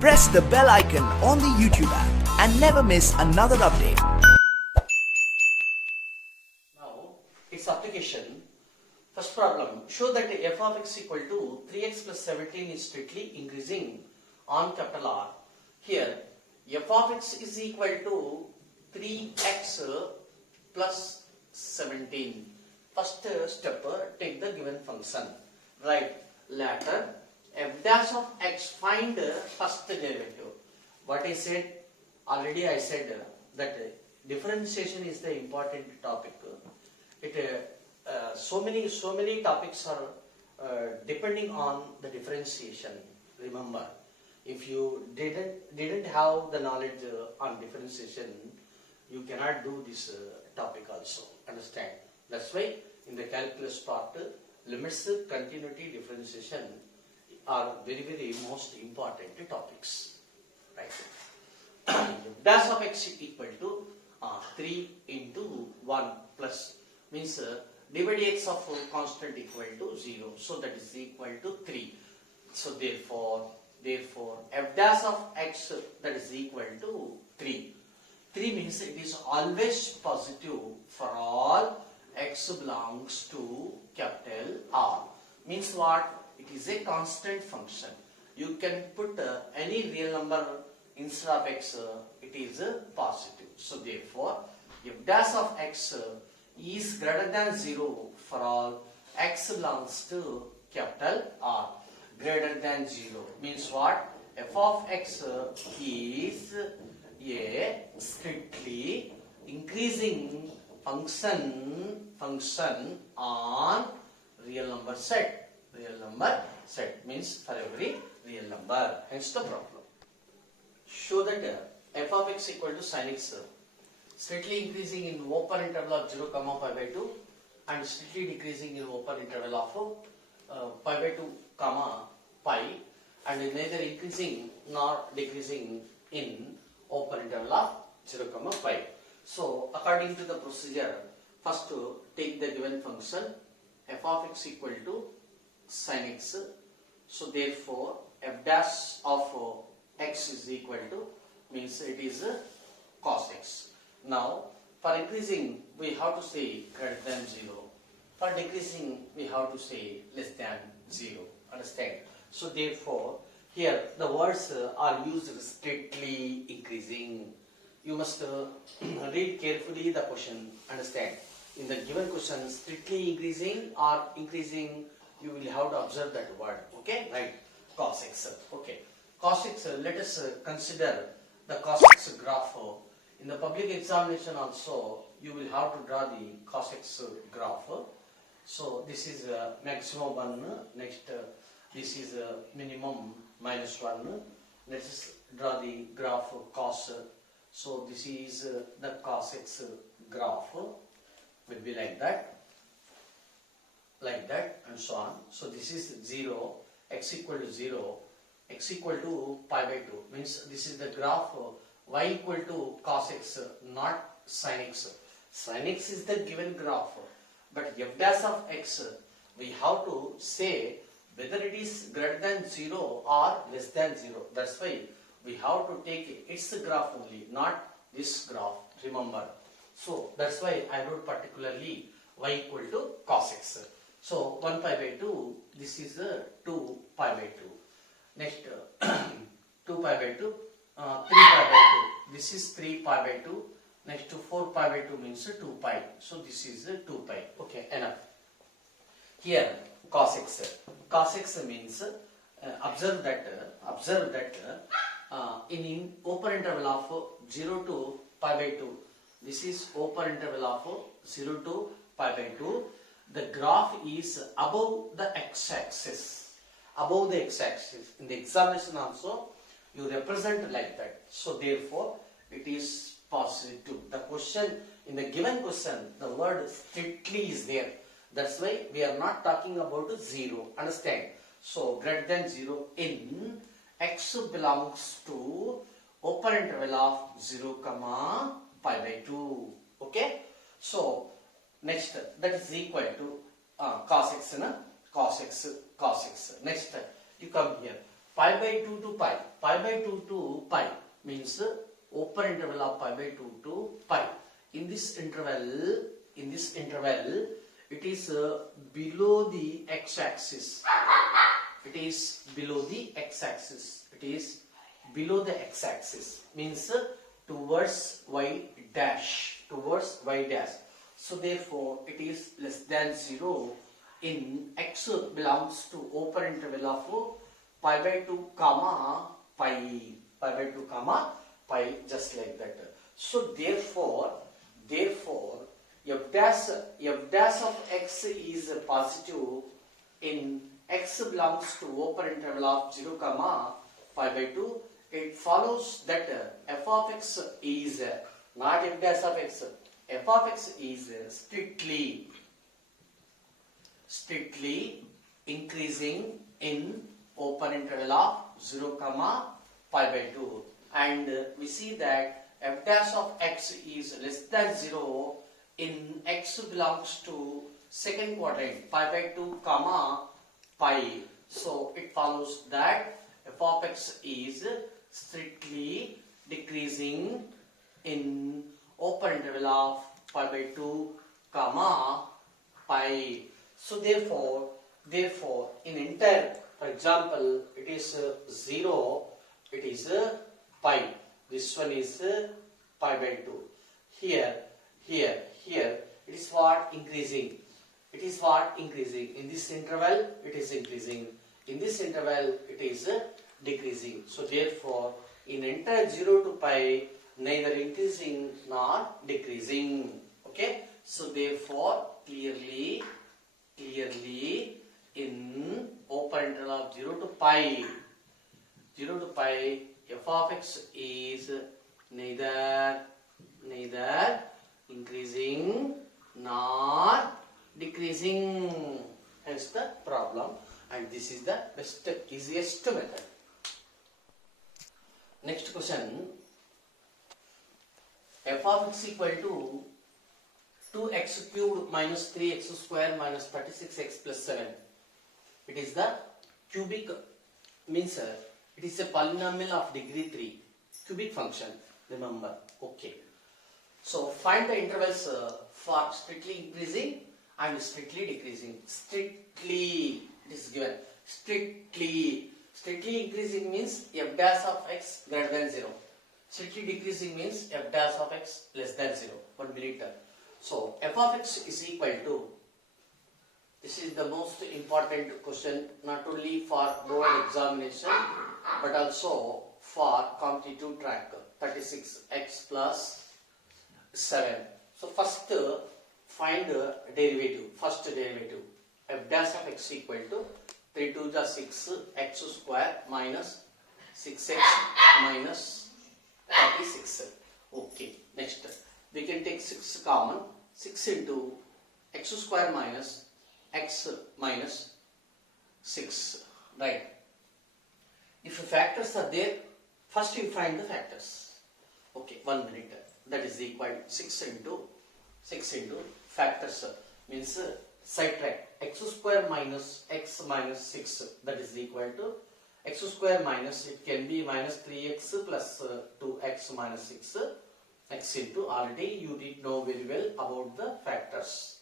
Press the bell icon on the YouTube app and never miss another update. Now, its application. First problem, show that f of x equal to 3x plus 17 is strictly increasing on capital R. Here, f of x is equal to 3x plus 17. First step, take the given function. Right, later, f dash of x, find first derivative. What I said, already I said that differentiation is the important topic. So many topics are depending on the differentiation. Remember, if you didn't have the knowledge on differentiation, you cannot do this topic also. Understand? That's why in the calculus part, limits, continuity, differentiation are very most important topics. Right? Dash of x equal to 3 into 1 plus means divide x of constant equal to 0. So that is equal to 3. So therefore f dash of x that is equal to 3. 3 means it is always positive for all x belongs to capital R. Means what? It is a constant function. You can put any real number instead of x, it is positive. So therefore, if dash of x is greater than 0 for all x belongs to capital R. Greater than 0 means what? F of x is a strictly increasing function on real number set. Real number set means for every real number. Hence the problem. Show that f of x equal to sin x strictly increasing in open interval of 0, pi by 2 and strictly decreasing in open interval of pi by 2, pi, and neither increasing nor decreasing in open interval of 0, pi. So according to the procedure, first to take the given function f of x equal to sin x. So therefore f dash of x is equal to means it is cos x. Now for increasing we have to say greater than 0. For decreasing we have to say less than 0. Understand? So therefore here the words are used strictly increasing. You must read carefully the question. Understand? In the given question, strictly increasing or increasing, you will have to observe that word. Okay? Right. Cos x. Okay. Cos x, let us consider the cos x graph. In the public examination also, you will have to draw the cos x graph. So this is maximum 1. Next, this is minimum minus 1. Let us draw the graph cos. So this is the cos x graph. Will be like that, and so on. So this is 0, x equal to 0, x equal to pi by 2 means this is the graph y equal to cos x, not sin x. Sin x is the given graph, but f dash of x we have to say whether it is greater than 0 or less than 0. That's why we have to take its graph only, not this graph. Remember. So that's why I wrote particularly y equal to cos x. So 1 pi by 2, this is 2 pi by 2. Next 2 pi by 2, 3 pi by 2. This is 3 pi by 2. Next to 4 pi by 2 means 2 pi. So this is 2 pi. Okay, enough. Here cos x. Cos x means observe that in open interval of 0 to pi by 2. This is open interval of 0 to pi by 2. The graph is above the x-axis. Above the x-axis. In the examination also, you represent like that. So therefore, it is positive. The question, in the given question, the word strictly is there. That's why we are not talking about 0. Understand? So greater than 0 in x belongs to open interval of 0, pi by 2. Okay? So next that is equal to cos x, cos x. Next you come here. pi by 2 to pi. Pi by 2 to pi means open interval of pi by 2 to pi. In this interval, it is below the x-axis. It is below the x-axis. It is below the x-axis. Means towards y dash. Towards y dash. So therefore, it is less than 0 in x belongs to open interval of pi by 2 comma pi. Pi by 2 comma pi, just like that. So therefore f dash of x is positive in x belongs to open interval of 0 comma pi by 2. It follows that f of x is not f dash of x. F of x is strictly increasing in open interval of 0 comma pi by 2, and we see that f dash of x is less than 0 in x belongs to second quadrant pi by 2 comma pi. So it follows that f of x is strictly decreasing in open interval of pi by 2 comma pi. So therefore in entire, for example, it is 0, it is pi. This one is pi by 2. Here it is what? Increasing. It is what? Increasing. In this interval it is increasing. In this interval it is decreasing. So therefore in entire 0 to pi, neither increasing nor decreasing. Okay. So therefore clearly in open interval of 0 to pi, f of x is neither increasing nor decreasing. Hence the problem, and this is the best, easiest method. Next question. F of x equal to 2x cubed minus 3x square minus 36x plus 7. It is the cubic, means it is a polynomial of degree 3. Cubic function, remember. Okay. So find the intervals for strictly increasing and strictly decreasing. Strictly, it is given. Strictly increasing means f dash of x greater than 0. Strictly decreasing means f dash of x less than 0. 1 minute. So f of x is equal to, this is the most important question, not only for board examination but also for competitive track. 36x plus 7. So first find derivative. First derivative, f dash of x equal to 3 to the 6 x square minus 6x minus 36. Okay. Next we can take 6 common. 6 into x square minus x minus 6. Right. If factors are there, first you find the factors. Okay, 1 minute. That is equal 6 into factors means subtract x square minus x minus 6. That is equal to x square minus, it can be minus 3x plus 2x minus 6. X into, already you did know very well about the factors.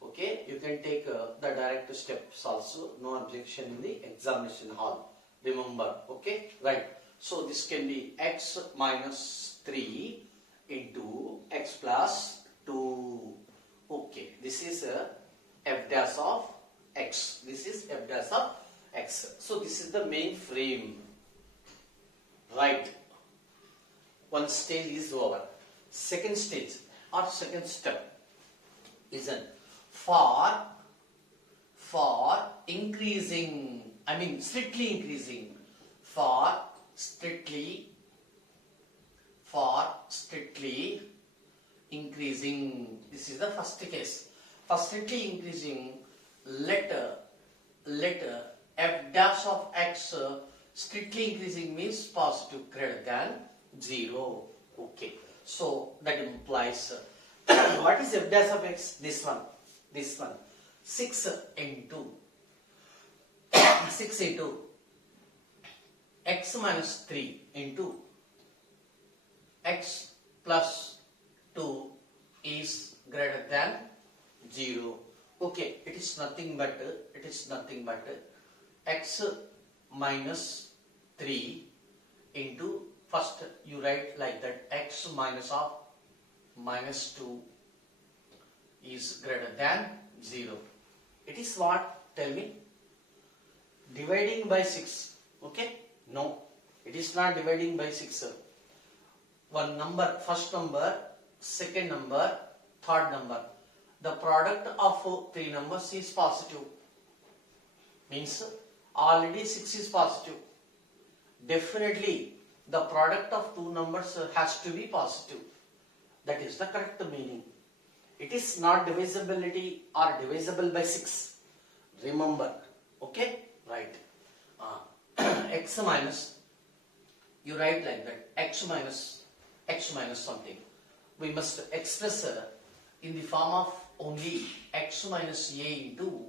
Okay, you can take the direct steps also, no objection in the examination hall. Remember, okay, right. So this can be x minus 3 into x plus 2. Okay, this is f dash of x. This is f dash of x. So this is the main frame. Right. One stage is over. Second stage or second step is for increasing, I mean strictly increasing, for strictly increasing. This is the first case. For strictly increasing, let f dash of x strictly increasing means positive greater than 0. Okay. So that implies what is f dash of x? This one. 6 into x minus 3 into x plus 2 is greater than 0. Okay, it is nothing but x minus 3 into, first you write like that, x minus of minus 2 is greater than 0. It is what? Tell me. Dividing by 6. Okay? No, it is not dividing by 6. One number, first number, second number, third number. The product of 3 numbers is positive. Means already 6 is positive. Definitely the product of 2 numbers has to be positive. That is the correct meaning. It is not divisibility or divisible by 6. Remember. Okay? Right. X minus, you write like that, x minus something. We must express in the form of only x minus a into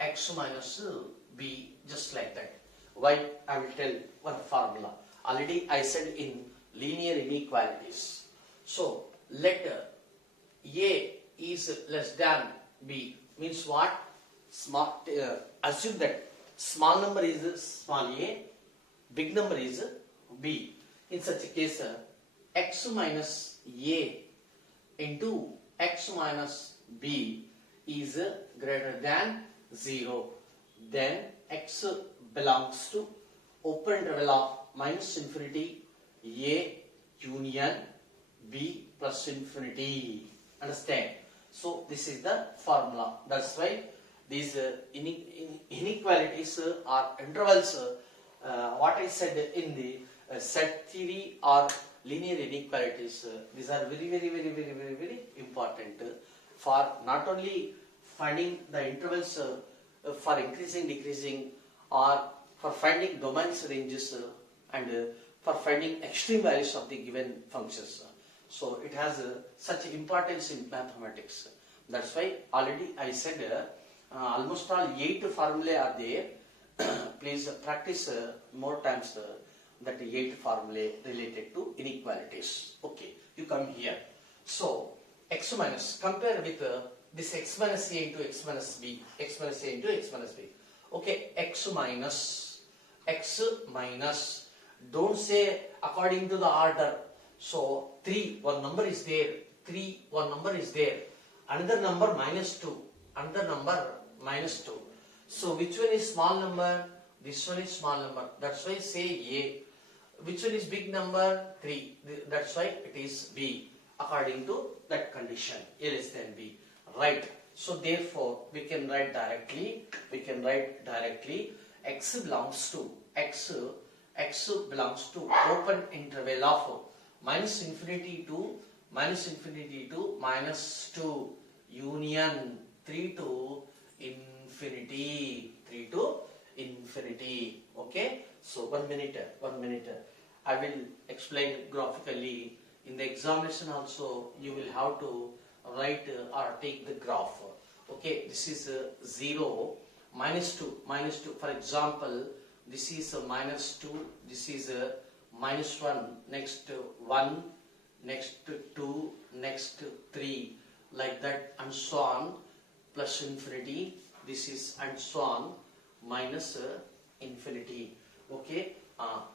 x minus b, just like that. Why? I will tell one formula. Already I said in linear inequalities. So let a is less than b means what? Assume that small number is small a, big number is b. In such a case, x minus a into x minus b is greater than 0. Then x belongs to open interval of minus infinity a union b plus infinity. Understand? So this is the formula. That's why these inequalities are intervals. What I said in the set theory or linear inequalities, these are very important for not only finding the intervals for increasing, decreasing, or for finding domains, ranges, and for finding extreme values of the given functions. So it has such importance in mathematics. That's why already I said almost all 8 formulae are there. Please practice more times that 8 formulae related to inequalities. Okay, you come here. So x minus, compare with this x minus a into x minus b, x minus a into x minus b. Okay, x minus, don't say according to the order. So 3, one number is there, another number minus 2, So which one is small number? This one is small number. That's why say a. Which one is big number? 3. That's why it is b. According to that condition, a less than b. Right. So therefore we can write directly. X belongs to open interval of minus infinity to minus 2 union 3 to infinity. Okay, so 1 minute. I will explain graphically. In the examination also you will have to write or take the graph. Okay, this is 0, minus 2. For example, this is minus 2, this is minus 1, next 1, next 2, next 3, like that, and so on, plus infinity. This is and so on, minus infinity. Okay,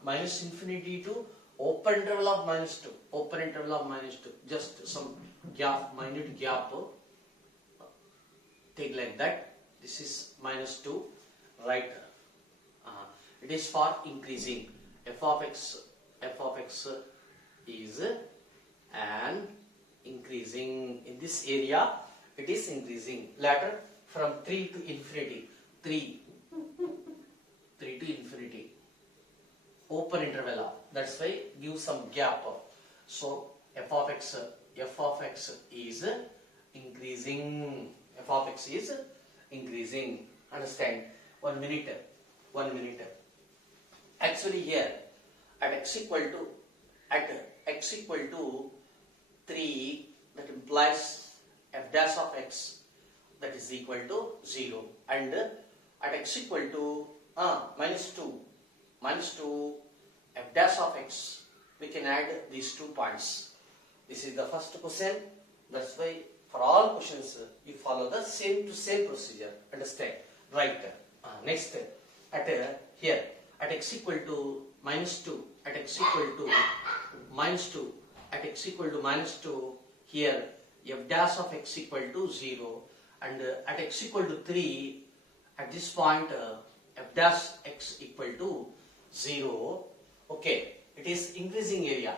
minus infinity to open interval of minus 2. Just some gap, minute gap. Take like that. This is minus 2. Right. It is for increasing. F of x is an increasing. In this area, it is increasing. Later, from 3 to infinity. 3 to infinity. Open interval of. That's why give some gap. So f of x is increasing. Understand? 1 minute. Actually here at x equal to 3, that implies f dash of x that is equal to 0, and at x equal to minus 2 f dash of x, we can add these 2 points. This is the first question. That's why for all questions you follow the same to same procedure. Understand? Right. Next, at here at x equal to -2, at x equal to -2, at x equal to -2, here f dash of x equal to 0, and at x equal to 3, at this point f dash x equal to 0. Okay, it is increasing area.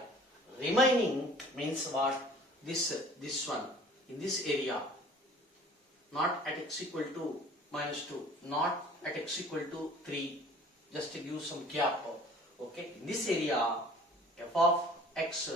Remaining means what? This one in this area, not at x equal to -2, not at x equal to 3, just to give some gap. Okay, in this area f of x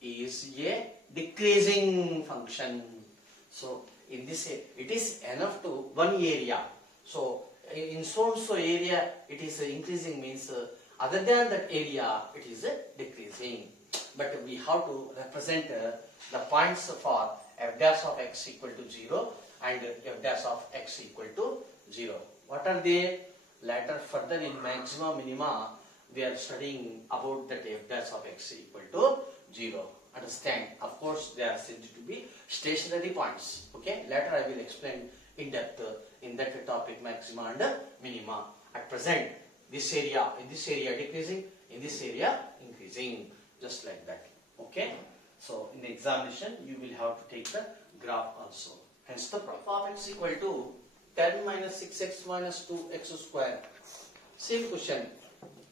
is a decreasing function. So in this it is enough to one area. So in so and so area it is increasing, means other than that area it is decreasing. But we have to represent the points for f dash of x equal to 0 and f dash of x equal to 0. What are they? Later further in maxima minima we are studying about that f dash of x equal to 0. Understand? Of course they are said to be stationary points. Okay, later I will explain in depth in that topic, maxima and minima. At present this area, in this area decreasing, in this area increasing, just like that. Okay, so in the examination you will have to take the graph also. Hence the problem of x equal to 10 minus 6x minus 2x square. Same question.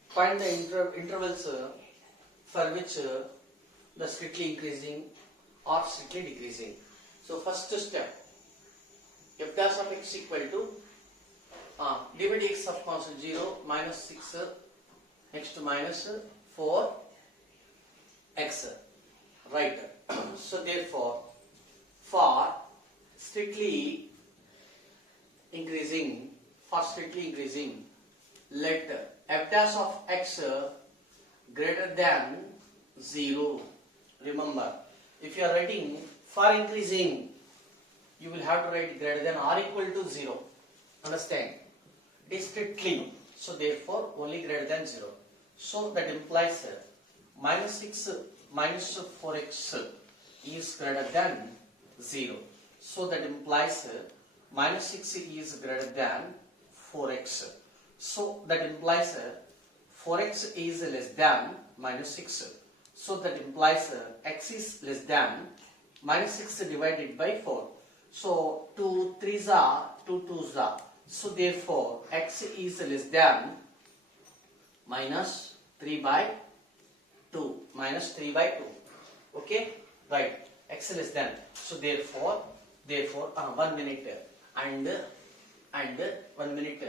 Find the intervals for which the strictly increasing or strictly decreasing. So first step, f dash of x equal to d by dx of constant 0 minus 6 next to minus 4 x, right? So therefore for strictly increasing, let f dash of x greater than 0. Remember, if you are writing for increasing, you will have to write greater than or equal to 0. Understand? It is strictly, so therefore only greater than 0. So that implies minus 6 minus 4x is greater than 0. So that implies minus 6 is greater than 4x. So that implies 4x is less than minus 6. So that implies x is less than minus 6 divided by 4. So 2 3s are 2 2s are. So therefore x is less than minus 3 by 2. Minus 3 by 2. Okay? Right. X less than. So therefore 1 minute and 1 minute.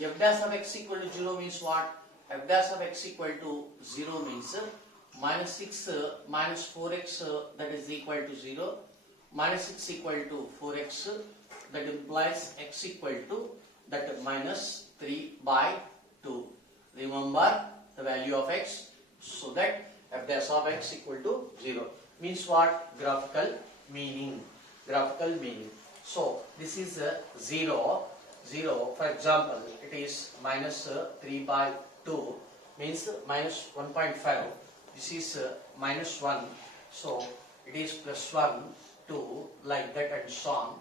F dash of x equal to 0 means what? F dash of x equal to 0 means minus 6 minus 4x that is equal to 0. Minus 6 equal to 4x, that implies x equal to that minus 3 by 2. Remember the value of x, so that f dash of x equal to 0 means what? Graphical meaning. So this is 0. For example, it is minus 3 by 2 means minus 1.5. This is minus 1. So it is plus 1, 2, like that and so on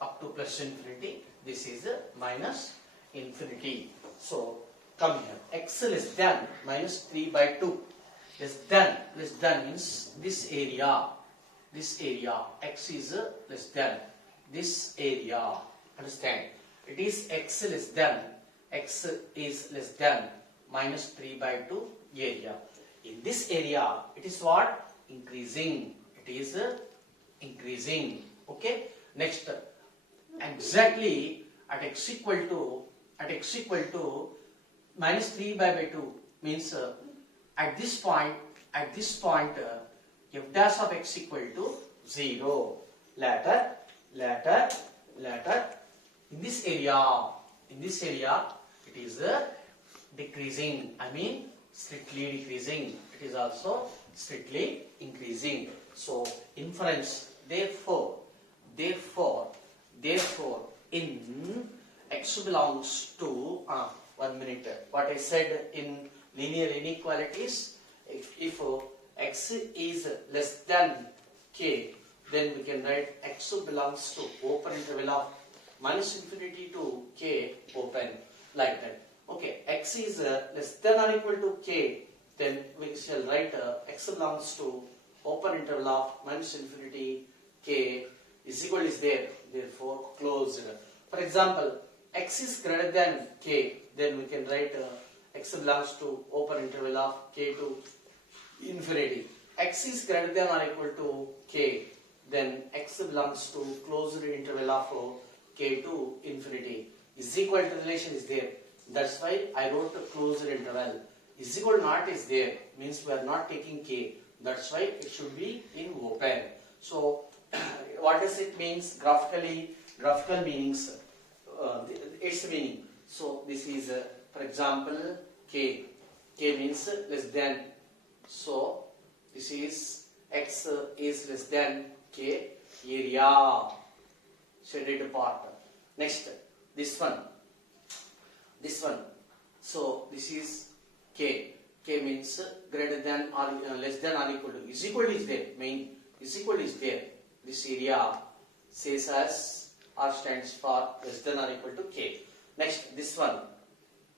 up to plus infinity. This is minus infinity. So come here. X less than minus 3 by 2. Less than means this area. X is less than this area. Understand? It is x is less than minus 3 by 2 area. In this area, it is what? Increasing. It is increasing. Okay. Next, exactly at x equal to minus 3 by 2 means at this point f dash of x equal to 0. Later in this area it is decreasing. I mean strictly decreasing. It is also strictly increasing. So inference, therefore in x belongs to 1 minute. What I said in linear inequalities. If x is less than k, then we can write x belongs to open interval of minus infinity to k open, like that. Okay, x is less than or equal to k, then we shall write x belongs to open interval of minus infinity k is equal is there, therefore closed. For example, x is greater than k, then we can write x belongs to open interval of k to infinity. X is greater than or equal to k, then x belongs to closed interval of k to infinity. Is equal to relation is there. That's why I wrote a closed interval. Is equal not is there, means we are not taking k. That's why it should be in open. So what does it means graphically? Graphical meanings, its meaning. So this is for example k. K means less than. So this is x is less than k, area, shaded part. Next, this one. So this is k. K means greater than or less than or equal to. Is equal is there. Main is equal is there. This area says as or stands for less than or equal to k. Next, this one.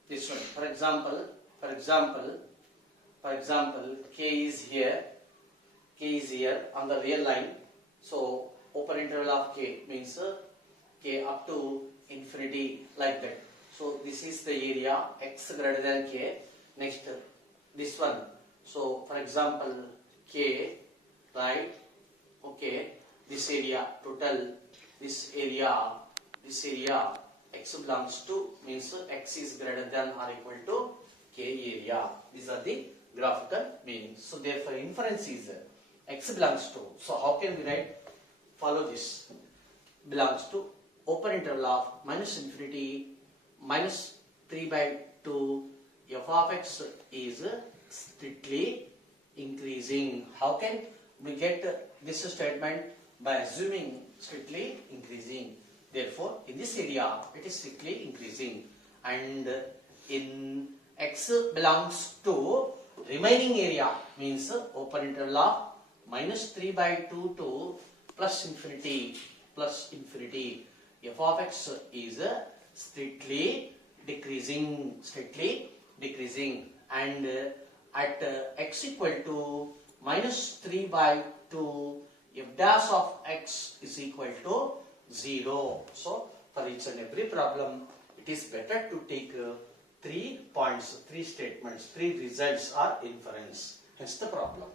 For example, k is here. K is here on the real line. So open interval of k means k up to infinity, like that. So this is the area x greater than k. Next, this one. So for example k, right? Okay, this area total, this area x belongs to means x is greater than or equal to k area. These are the graphical meanings. So therefore inference is x belongs to. So how can we write? Follow this. Belongs to open interval of minus infinity minus 3/2 f of x is strictly increasing. How can we get this statement? By assuming strictly increasing. Therefore in this area it is strictly increasing, and in x belongs to remaining area means open interval of minus 3/2 to plus infinity. F of x is strictly decreasing, and at x equal to minus 3/2, f dash of x is equal to 0. So for each and every problem, it is better to take 3 points, 3 statements, 3 results or inference. Hence the problem.